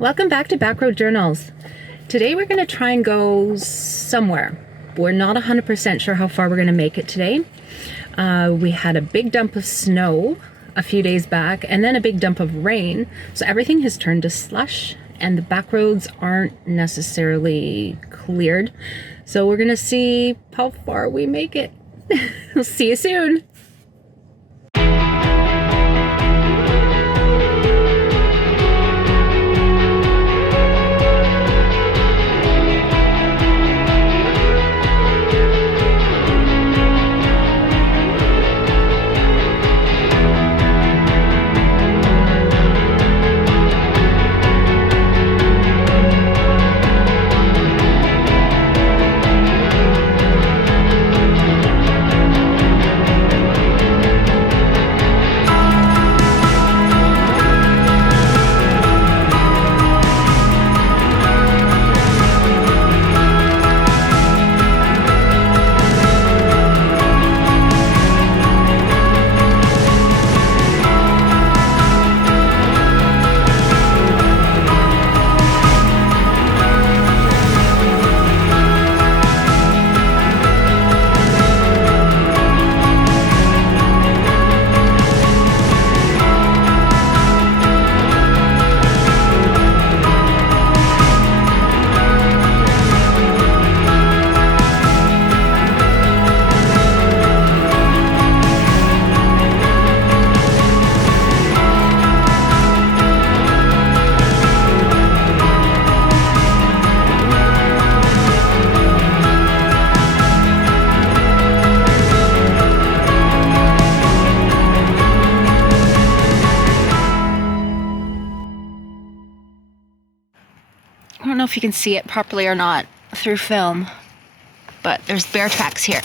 Welcome back to Backroad Journals. Today we're going to try and go somewhere. We're not 100% sure how far we're going to make it today. We had a big dump of snow a few days back and then a big dump of rain. So everything has turned to slush and the back roads aren't necessarily cleared. So we're going to see how far we make it. We'll see you soon. I don't know if you can see it properly or not through film, but there's bear tracks here.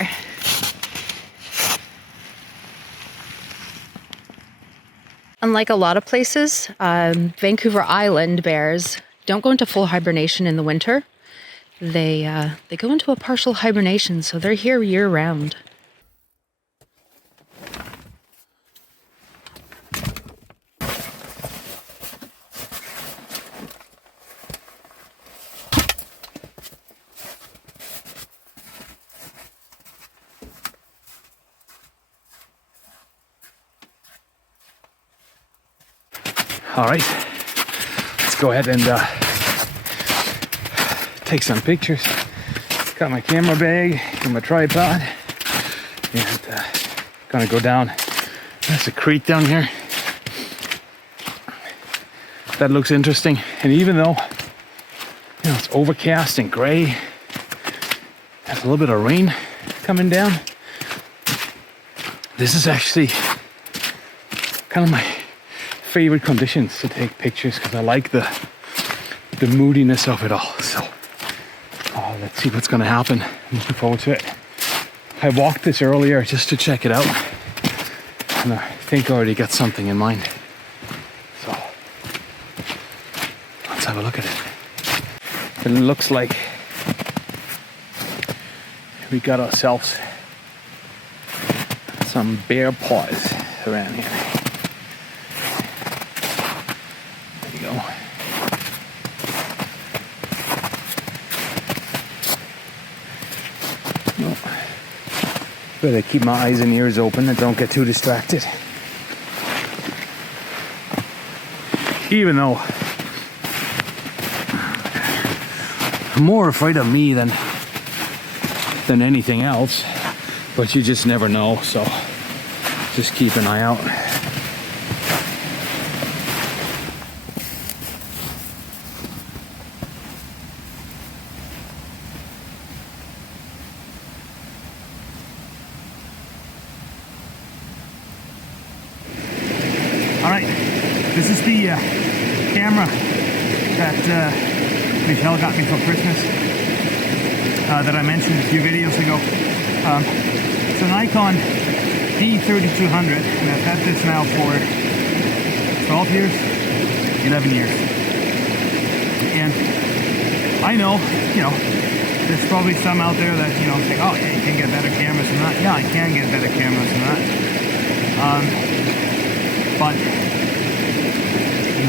Unlike a lot of places, Vancouver Island bears don't go into full hibernation in the winter. They go into a partial hibernation, so they're here year-round. All right, let's go ahead and take some pictures. Got my camera bag and my tripod, and gonna go down. There's a creek down here. That looks interesting, and even though it's overcast and gray, there's a little bit of rain coming down. This is actually kind of my favorite conditions to take pictures because I like the moodiness of it all. So let's see what's gonna happen. I'm looking forward to it. I walked this earlier just to check it out, and I think I already got something in mind. So let's have a look at it. It looks like we got ourselves some bear paws around here. Better keep my eyes and ears open and don't get too distracted. Even though I'm more afraid of me than anything else, but you just never know, so just keep an eye out. Alright, this is the camera that Michelle got me for Christmas that I mentioned a few videos ago. It's an Nikon D3200, and I've had this now for 12 years, 11 years. And I know, there's probably some out there that, think, oh yeah, you can get better cameras than that. Yeah, I can get better cameras than that. But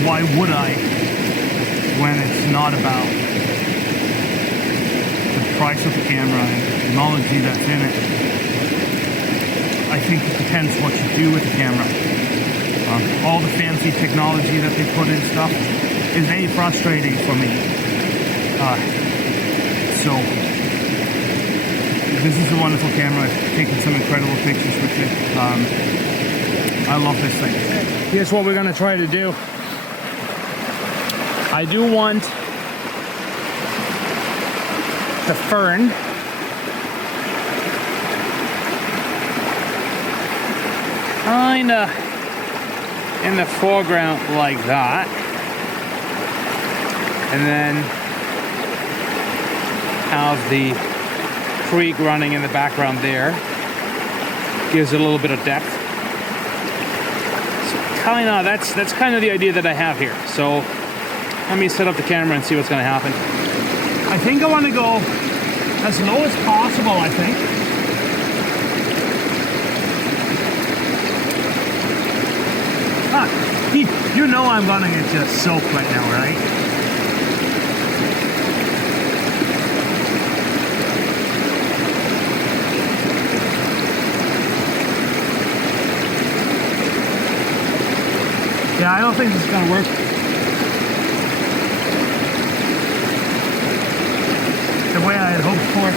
why would I when it's not about the price of the camera and the technology that's in it. I think it depends what you do with the camera. All the fancy technology that they put in stuff is frustrating for me. So this is a wonderful camera. I've taken some incredible pictures with it. I love this thing. Here's what we're gonna try to do. I do want the fern kinda in the foreground like that, and then have the creek running in the background there. Gives it a little bit of depth. So kinda that's kind of the idea that I have here. So let me set up the camera and see what's gonna happen. I think I want to go as low as possible, I think. You know I'm gonna get just soaked right now, right? Yeah, I don't think this is gonna work. The way I had hoped for.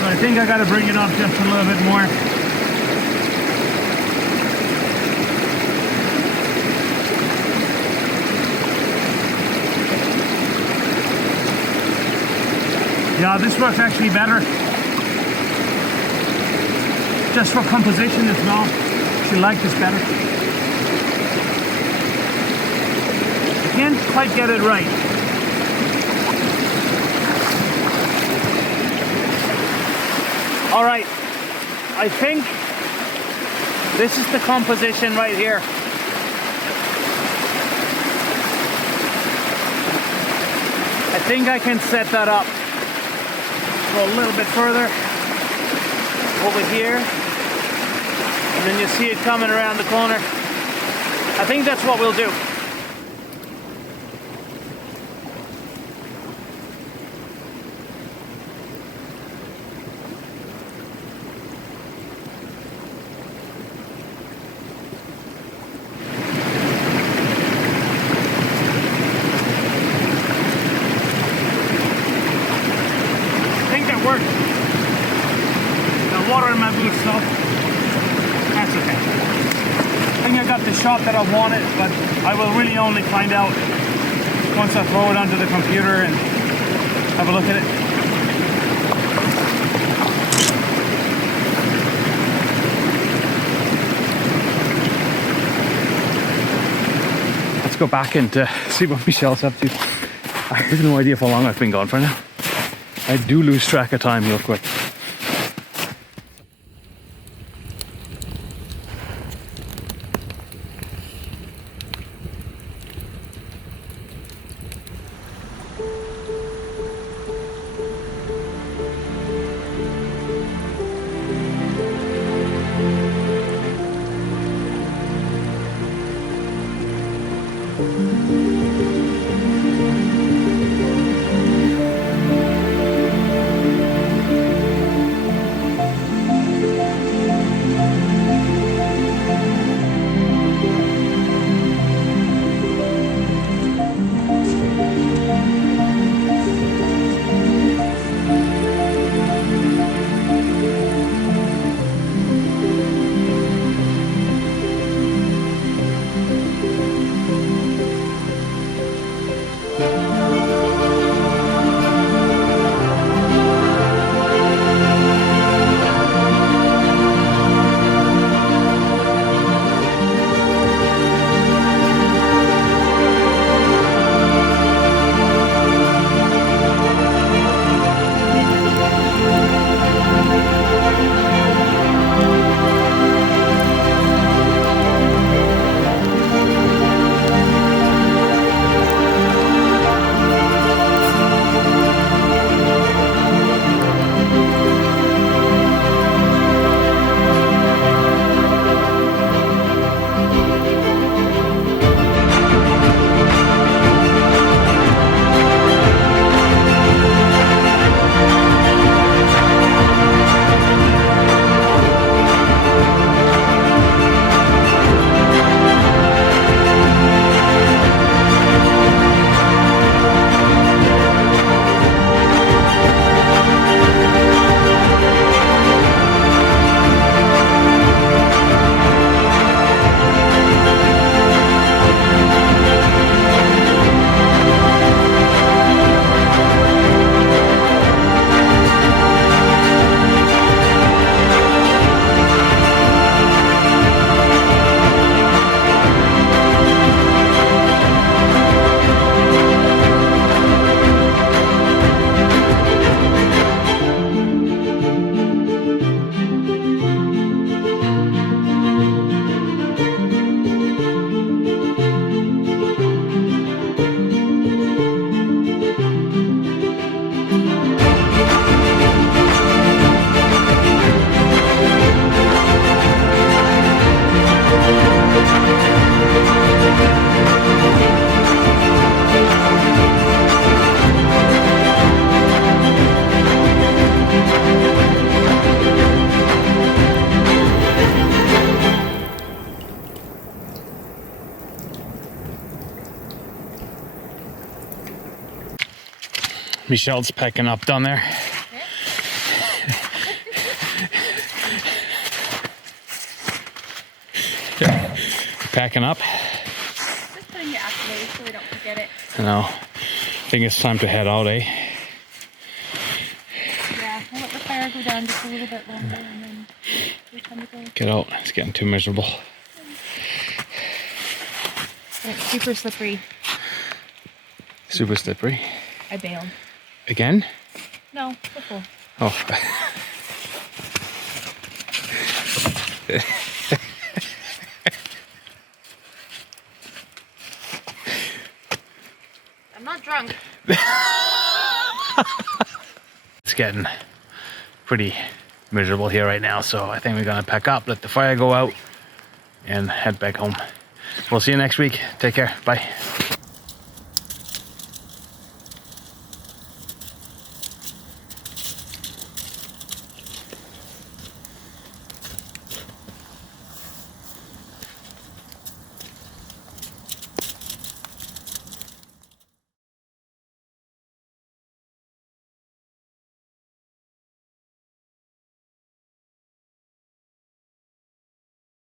So I think I gotta bring it up just a little bit more. Yeah, this works actually better. Just for composition as well. She liked this better. I can't quite get it right. All right, I think this is the composition right here. I think I can set that up. Go a little bit further over here, and then you see it coming around the corner. I think that's what we'll do. Water in my boots, so that's okay. I think I got the shot that I wanted, but I will really only find out once I throw it onto the computer and have a look at it. Let's go back and see what Michelle's up to. I have no idea how long I've been gone for now. I do lose track of time real quick. Michelle's packing up down there. Packing up. Just putting the app away so we don't forget it. I know. I think it's time to head out, eh? Yeah, we'll let the fire go down just a little bit longer and then it's time to go. Get out. It's getting too miserable. And it's super slippery. Super slippery. I bailed. Again? No, before. Oh. I'm not drunk. It's getting pretty miserable here right now, so I think we're gonna pack up, let the fire go out, and head back home. We'll see you next week. Take care. Bye.